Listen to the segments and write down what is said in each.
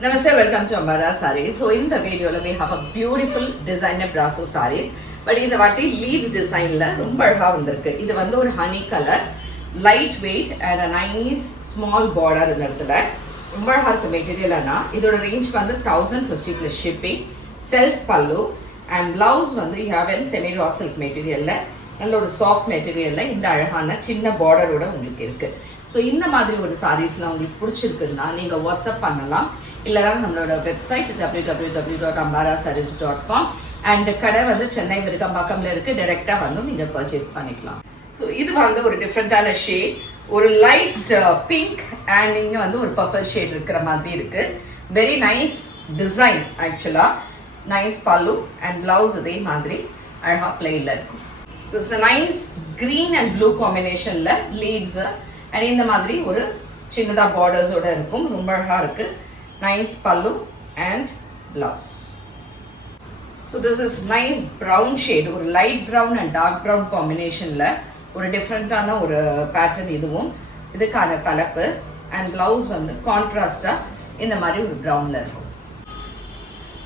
Namaste, welcome to Ambara Sarees. So in the video we have a beautiful designer brasso sarees. But in the vatti leaves design la romba azhaga vandirukku. Idu vandu or honey color, light weight and a nice small border irundadhula. Romba azhaga material ana. Idoda range vandu 1050 plus shipping, self pallu and blouse vandu you have in semi raw silk material la. நல்ல ஒரு soft மெட்டீரியல்ல இந்த அழகான சின்ன பார்டரோட உங்களுக்கு இருக்கு. So இந்த மாதிரி ஒரு சாரீஸ்லாம் உங்களுக்கு பிடிச்சிருக்குன்னா நீங்கள் வாட்ஸ்அப் பண்ணலாம், இல்லைனா நம்மளோட வெப்சைட் www.ambarasarees.com அண்ட் கடை வந்து சென்னை விருகம்பாக்கம்ல இருக்கு. டைரெக்டாக வந்து நீங்கள் பர்ச்சேஸ் பண்ணிக்கலாம். ஸோ இது வந்து ஒரு டிஃப்ரெண்டான ஷேட், ஒரு லைட் பிங்க் அண்ட் இங்கே வந்து ஒரு பர்பிள் ஷேட் இருக்கிற மாதிரி இருக்கு. வெரி நைஸ் டிசைன், ஆக்சுவலாக நைஸ் பல்லு அண்ட் பிளவுஸ் இதே மாதிரி அழகா பிளெயின்ல இருக்கும். So it's a nice green and blue combination la leaves and இந்த மாதிரி ஒரு சின்னதா borders ஓட இருக்கும். ரொம்ப அழகா இருக்கு. Nice pallu and blouse. So this is nice brown shade, ஒரு light brown and dark brown combination la ஒரு டிஃபரண்டான ஒரு pattern இதுவும். இதுக்கான கலப்பு and blouse வந்து கான்ட்ராஸ்டா இந்த மாதிரி ஒரு brownல இருக்கும்.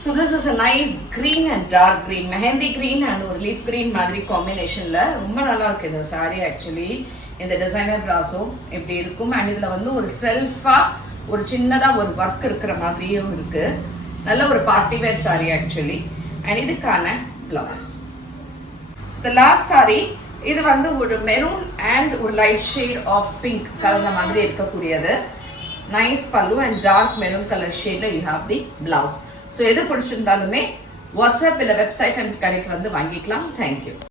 So this is a nice green and dark green, mehendi green and ஒரு leaf green மாதிரி combinationல ரொம்ப நல்லா இருக்கு இந்த saree. actually இந்த designer brasso எப்படி இருக்கும் and இதுல வந்து ஒரு செல்ஃபா ஒரு சின்னதா ஒரு ஒர்க் இருக்கிற மாதிரியும் இருக்கு. நல்ல ஒரு party wear saree actually. and இதுக்கான blouse. So the last saree இது வந்து ஒரு மெரூன் and ஒரு லைட் ஷேட் ஆஃப் பிங்க் கலந்த மாதிரி இருக்கக்கூடியது. nice pallu and dark maroon color shade you have the blouse. So எது பிடிச்சிருந்தாலுமே வாட்ஸ்அப் இல்லை வெப்சைட் அண்ட் கடைக்கு வந்து வாங்கிக்கலாம். தேங்க்யூ.